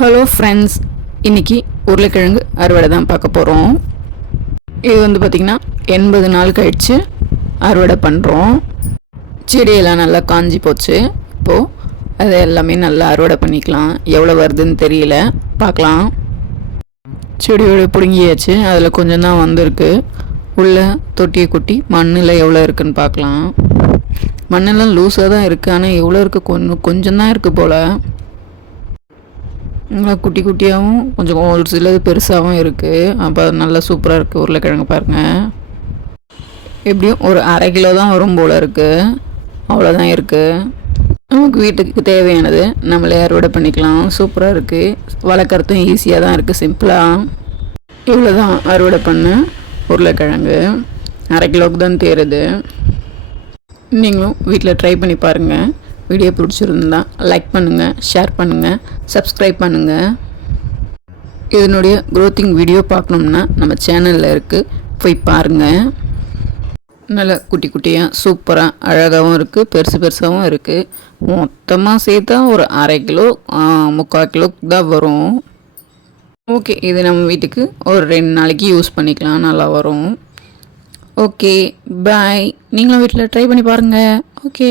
Hello friends இன்னைக்கு உருளைக்கிழங்கு அறுவடை தான் பார்க்க போகிறோம் இது வந்து பார்த்திங்கன்னா எண்பது நாள் கழித்து அறுவடை பண்ணுறோம் செடியெல்லாம் நல்லா காஞ்சி போச்சு. இப்போது அதை எல்லாமே நல்லா அறுவடை பண்ணிக்கலாம். எவ்வளோ வருதுன்னு தெரியல. பார்க்கலாம். செடியோட பிடுங்கியாச்சு. அதில் கொஞ்சம் தான் வந்திருக்கு. உள்ள தொட்டியை கொட்டி மண்ணில் எவ்வளோ இருக்குன்னு பார்க்கலாம். மண்ணெல்லாம் லூஸாக தான் இருக்குது ஆனால் எவ்வளோ இருக்குது கொஞ்சம் கொஞ்சம் தான் இருக்குது போல். நல்லா குட்டி குட்டியாகவும் கொஞ்சம் ஒரு சிலது பெருசாகவும் இருக்குது அப்போ நல்லா சூப்பராக இருக்குது உருளைக்கிழங்கு பாருங்கள் எப்படியும் ஒரு அரை கிலோ தான் வரும் போல் இருக்குது அவ்வளோதான் இருக்குது நமக்கு வீட்டுக்கு தேவையானது நம்மளே அறுவடை பண்ணிக்கலாம். சூப்பராக இருக்குது வளர்க்குறதும் ஈஸியாக தான் இருக்குது சிம்பிளாக இவ்வளோ தான் அறுவடை பண்ண உருளைக்கிழங்கு. அரை கிலோவுக்கு தான் தேருது. நீங்களும் வீட்டில் ட்ரை பண்ணி பாருங்கள் வீடியோ பிடிச்சிருந்தா லைக் பண்ணுங்கள் ஷேர் பண்ணுங்கள் சப்ஸ்கிரைப் பண்ணுங்கள் இதனுடைய க்ரோத்திங் வீடியோ பார்க்கணும்னா நம்ம சேனலில் இருக்குது போய் பாருங்கள் நல்லா குட்டி குட்டியாக சூப்பராக அழகாகவும் இருக்குது பெருசு பெருசாகவும் இருக்குது மொத்தமாக சேர்த்தா ஒரு அரை கிலோ முக்கால் கிலோ தான் வரும். ஓகே இது நம்ம வீட்டுக்கு ஒரு ரெண்டு நாளைக்கு யூஸ் பண்ணிக்கலாம் நல்லா வரும். ஓகே பாய் நீங்களும் வீட்டில் ட்ரை பண்ணி பாருங்கள் ஓகே